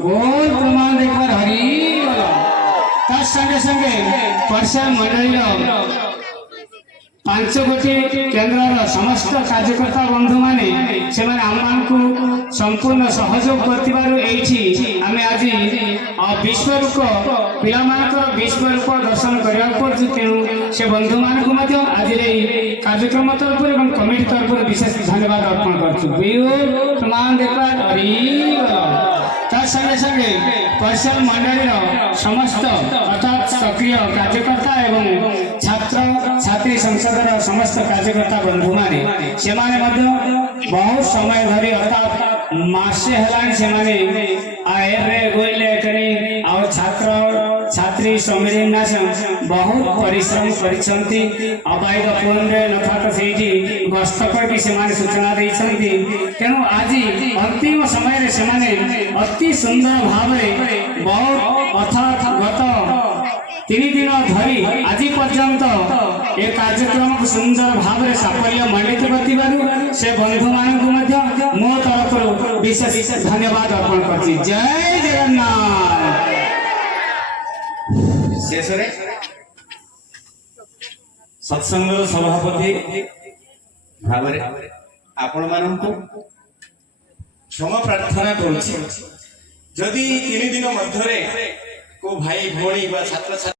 बोल प्रमाण देखबार हरि बोलो तार संगे संगे परसार मंडली 5 कोटी केन्द्र समस्त कार्यकर्ता बंधु माने से आमको संपूर्ण सहयोग करमें आज विश्वरूप पिलामानकर विश्वरूप दर्शन करने तेणु से बंधु मानक आज कार्यक्रम तरफ कमिटी तरफ विशेष धन्यवाद अर्पण कर प्रमाण देखा तार संगे संगे परिषद मंडल समस्त अर्थात सक्रिय कार्यकर्ता एवं छात्र छात्री संसद समस्त कार्यकर्ता बंधु माने बहुत समय धरी अर्थात मासे छात्र छात्री सम्मेलन बहुत परिश्रम करिसंती अबाइद फोन रे नथा तो सेठी गस्त करके सूचना देइसंती तेणु आज अंतिम समय रे सेमाने अति सुंदर भाव बहुत अर्थात गत 3 दिन धरी आज पर्यंत ए कार्यक्रम को सुंदर भाव में साफल्य मंडित कर से बंधु मानक मो तरफ विशेष धन्यवाद अर्पण कर जय जगन्नाथ। शेष सत्संग सभापति भाव आपण मानू क्षमा प्रार्थना करुछि जदि 3 दिन मध्य को भाई भौणी छात्र